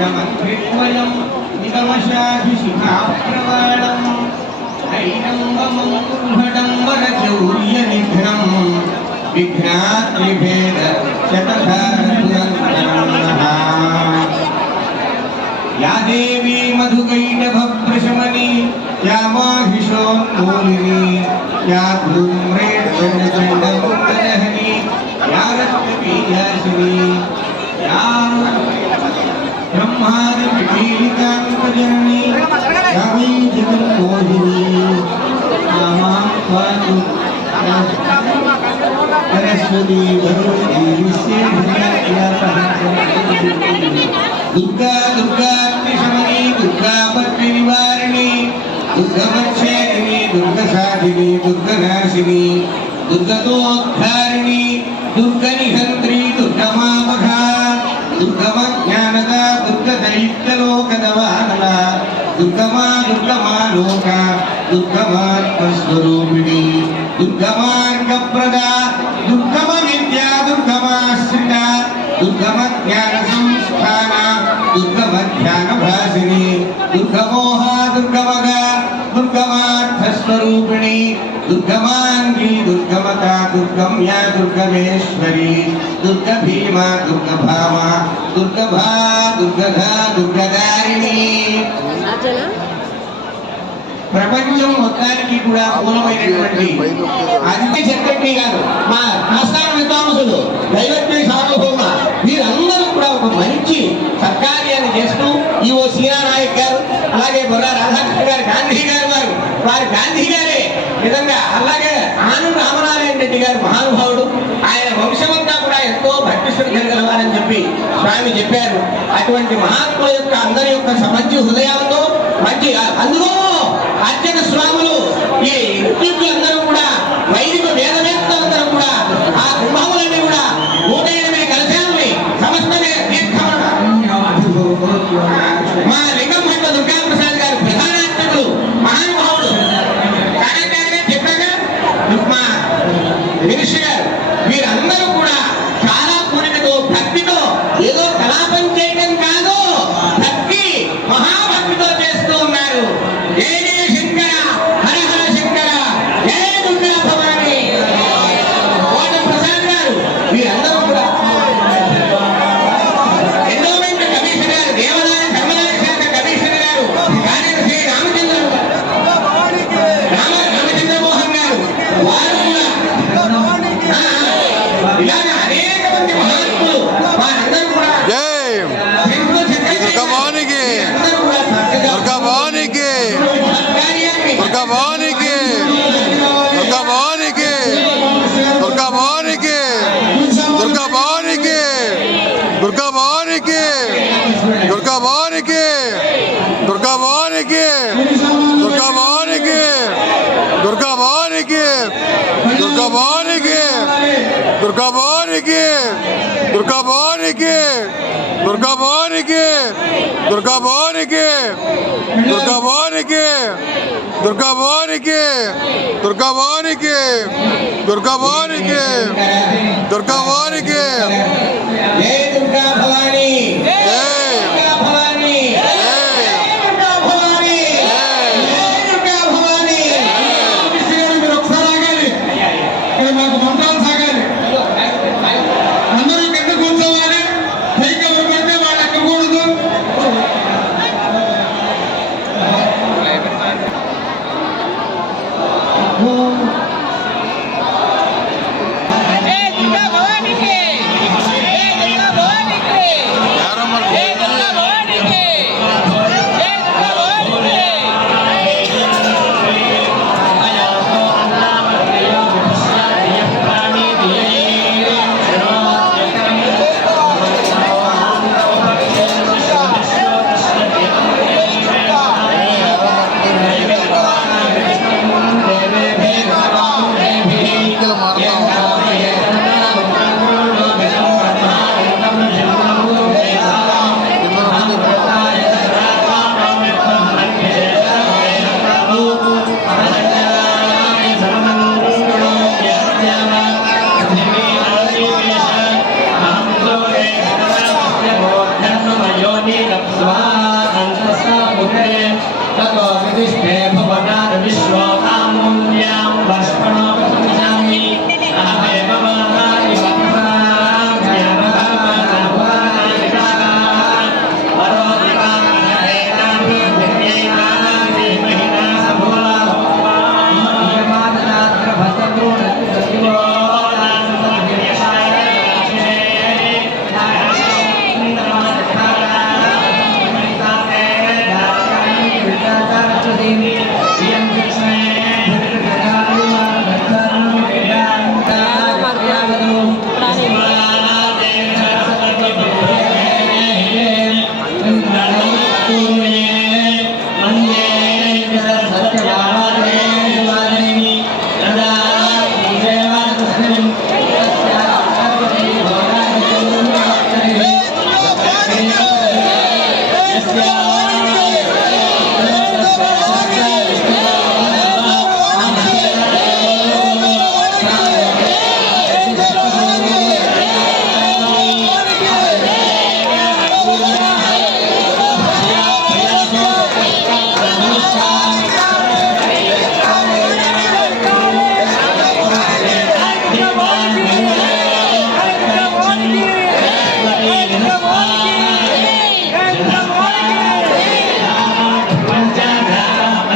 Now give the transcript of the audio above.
మంత్రిద్వయం నిగమశాభిషిఖాప్రవాళం ఐనంబమం కుర్హడంబరచౌర్య నిఘ్నం విఘ్నాత్రిభేద శతధారతురంతరం या देवी मधुकैटभप्रशमनी या माहिषोन्मूलिनी या धूम्रेक्षणचण्डमुण्डदहनी या रक्तबीजासिनी या ब्रह्मादिपीलिकाङ्कजननी या वै जगन्मोहिनी या मां पातु सरस्वती भगवती दुर्गा दुर्गा शमनी दुर्गा पत्नी निवारिणी दुर्गमक्षेदिनी दुर्गसाधिनी दुर्गनाशिनी दुर्गतोद्धारिणी दुर्गनिहन्त्री दुर्गमामघा दुर्गमज्ञानदा दुर्गदैत्यलोकदवानला दुर्गमा दुर्गमालोका दुर्गमात्मस्वरूपिणी दुर्गमार्गप्रदा दुर्गमविद्या दुर्गमाश्रिता दुर्गमज्ञानसंस्थाना दुर्गमध्यानभासिनी दुर्गमोहा दुर्गमगा दुर्गमार्थस्वरूपिणी दुर्गमांगी दुर्गमता दुर्गम्या दुर्गमेश्वरी दुर्गभीमा दुर्गभामा दुर्गभा दुर्गधा दुर्गदारिणी ప్రపంచం మొత్తానికి కూడా మూలమైనటువంటి ఆదిత్య చక్రవర్తి గారు మా ఆస్థాన విద్వాంసులు దైవజ్ఞ సార్వభౌమ వీరందరూ కూడా ఒక మంచి సత్కార్యాన్ని చేస్తూ ఈవో సీనా నాయక్ గారు అలాగే బొర్రా రాధాకృష్ణ గారు గాంధీ గారు వారి గాంధీ గారే నిజంగా అలాగే ఆనంద రామనారాయణ రెడ్డి గారు మహానుభావుడు ఆయన వంశమంతా కూడా ఎంతో భక్తి శ్రద్ధలు కలవాలని చెప్పి స్వామి చెప్పారు. అటువంటి మహాత్ముల యొక్క అందరి యొక్క మంచి హృదయాలతో మంచి అందులో అర్చక స్వాములు ఈ ఋత్వికులందరూ కూడా వైదిక వేదవేత్తలందరూ కూడా ఆ కుంభములన్నీ కూడా 108 కలశాలని సమస్త మా లింగం భట్ల దుర్గా ప్రసాద్ గారు ప్రధానార్చకులు మహానుభావుడు కారణంగానే చెప్పాగా మా మినిస్టర్ గారు వీరందరూ కూడా చాలా కోరికతో భక్తితో ఏదో కలాపం చేయడం కాదు భక్తి మహాభక్తితో చేస్తూ ఉన్నారు. दुर्गा भवानी